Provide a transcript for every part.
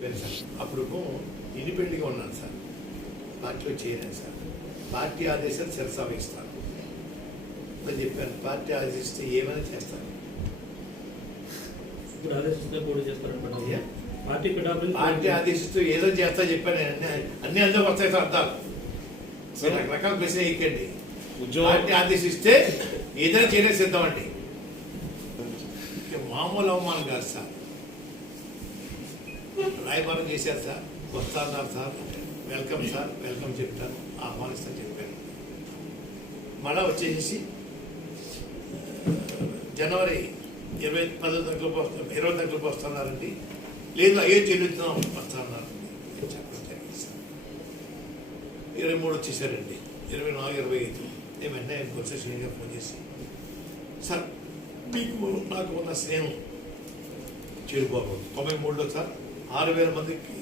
Sir అప్పుడు ఇండిపెండెంట్గా ఉన్నాను సార్, పార్టీలో చేరాను సార్. పార్టీ ఆదేశాలు శిరసావహిస్తాను ఇప్పుడు చెప్పాను. పార్టీ ఆదేశిస్తే ఏమైనా చేస్తాను. ఇప్పుడు ఆదేశిస్తే పోటీ చేస్తారనుకుంటా. పార్టీ ఆదేశిస్తూ ఏదో చేస్తా చెప్పాను. అన్ని అందరూ వస్తాయి సార్ అర్థాలు. రకరకాల ప్రశ్న ఎక్కండి. పార్టీ ఆదేశిస్తే ఏదైనా చేయడం సిద్ధమండి. మామూలు అవమానం కాదు సార్. రాయబారం చేశారు సార్, వస్తున్నారు సార్, వెల్కమ్ సార్, వెల్కమ్ చెప్తాను, ఆహ్వానిస్తాను చెప్పాను. మళ్ళా వచ్చేసి జనవరి 20 తారీఖులకు వస్తున్నారండి. లేదు అయ్యో చెల్లుతున్నాం వస్తున్నారండి చెప్పడం జరిగింది సార్. 23 వచ్చేసారండి. 24, 25 నేను వెంటనే బొత్స శ్రీనిగా ఫోన్ చేసి, సార్ మీకు నాకు ఉన్న స్నేహం చేరుకోకూడదు. 93లో సార్ 6,000 మందికి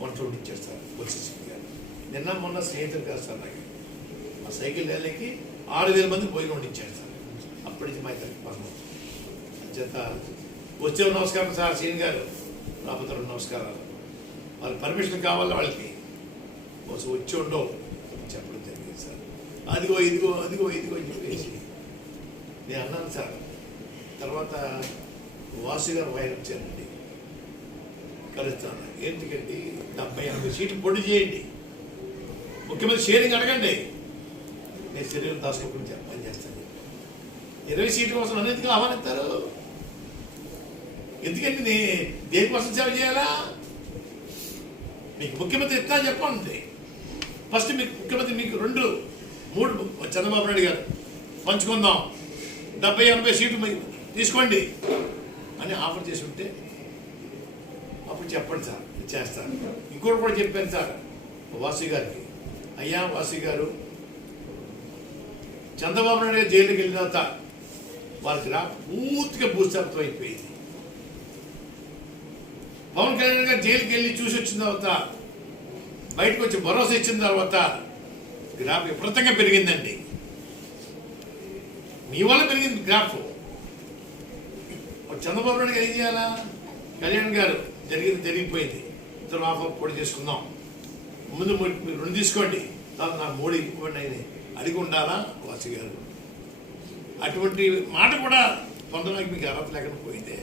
వంటలు ఇచ్చారు సార్ బొత్స శ్రీని గారు. నిన్న మొన్న స్నేహితులు కాదు సార్ నాకు. ఆ సైకిల్ ర్యాలీకి 6,000 మందికి భోజనం వండించారు సార్. అప్పటి నుంచి మా ఇద్దరికి పనులు చేత వచ్చే నమస్కారం సార్ శ్రీని గారు, రాబోతున్న నమస్కారాలు. వాళ్ళ పర్మిషన్ కావాలి వాళ్ళకి, వచ్చి ఉండవు చెప్పడం జరిగింది సార్. అదిగో ఇదిగో అదిగో ఇదిగో అని చెప్పేసి నేను అన్నాను సార్. తర్వాత వాసు గారు వాయిన వచ్చారండి, కలుస్తాను. ఎందుకండి 70-80 సీట్లు పొడి చేయండి, ముఖ్యమంత్రి షేరింగ్ అడగండి, నేను శరీరం దాచుకోకుండా పని చేస్తాను. 20 సీట్ల కోసం అన్నింటికి ఆహ్వానిస్తారు. ఎందుకంటే దేనికోసం సేవ చేయాలా? మీకు ముఖ్యమంత్రి ఎట్లా చెప్పండి. ఫస్ట్ మీకు ముఖ్యమంత్రి మీకు 2, 3 చంద్రబాబు నాయుడు గారు పంచుకుందాం, 70-80 సీట్లు తీసుకోండి అని ఆఫర్ చేసి ఉంటే అప్పుడు చెప్పండి సార్, చేస్తాను. ఇంకోటి కూడా చెప్పాను సార్ వాసు గారికి, అయ్యా వాసు గారు, చంద్రబాబు నాయుడు గారు జైలుకి వెళ్ళిన తర్వాత వాళ్ళకి పూర్తిగా భూస్థాపితం అయిపోయింది. పవన్ కళ్యాణ్ గారు జైలుకి వెళ్ళి చూసి వచ్చిన తర్వాత, బయటకు వచ్చి భరోసా ఇచ్చిన తర్వాత గ్రాఫ్ విపరీతంగా పెరిగిందండి. మీ వల్ల పెరిగింది గ్రాఫ్. చంద్రబాబు నాయుడు గారు ఏం చేయాలా? కళ్యాణ్ గారు జరిగిపోయింది, ఇతను ఆఫర్ పొడి చేసుకుందాం, ముందు మీరు 2 తీసుకోండి, తర్వాత నాకు 3 ఇవ్వండి అని అడిగి ఉండాలా వాసు గారు? అటువంటి మాట కూడా పొందడానికి మీకు అర్హత లేకుండా పోయిందే.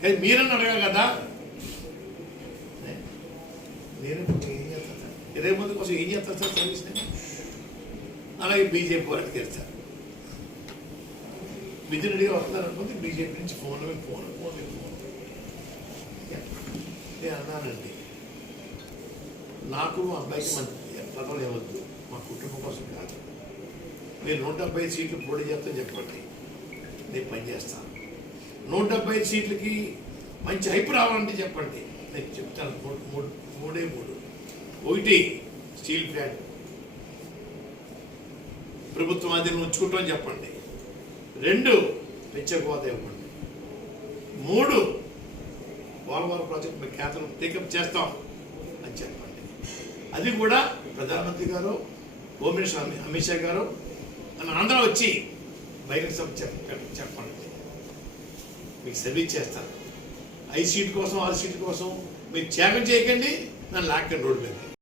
కానీ మీరని అడగాలి కదా. నేను ఏం చేస్తాను సార్, 20 మంది కోసం ఏం చేస్తాను సార్ సర్వీస్? నేను అలాగే బీజేపీ వాళ్ళకి చేస్తారు. మిథున్ రెడ్డి గారు వస్తున్నారు అనుకుంటే బీజేపీ నుంచి ఫోన్ నేను అన్నానండి, నాకు మా అబ్బాయికి మంచి పదవులు ఇవ్వద్దు, మా కుటుంబం కోసం కాదు. మీరు 175 సీట్లు పోటీ చేస్తాను చెప్పండి, నేను పనిచేస్తాను. 175 సీట్లకి మంచి హైప్ రావాలంటే చెప్పండి, నేను చెప్తాను. 3 1 స్టీల్ ప్లాంట్ ప్రభుత్వం అధీనంలో ఉంచుకుంటామని చెప్పండి. 2 ప్రత్యేక హోదా ఇవ్వండి. 3 పోలవరం ప్రాజెక్ట్ మీ కేంద్రం టేకప్ చేస్తాం అని చెప్పండి. అది కూడా ప్రధానమంత్రి గారు, హోమ్ మినిస్టర్ అమిత్ షా గారు అని ఆంధ్ర వచ్చి బహిరంగ సభ చెప్పండి, మీకు సర్వీస్ చేస్తాను. 5 సీట్ల కోసం 6 సీట్ల కోసం మీరు త్యాగం చేయకండి, నన్ను లాక్కండి రోడ్డు మీద.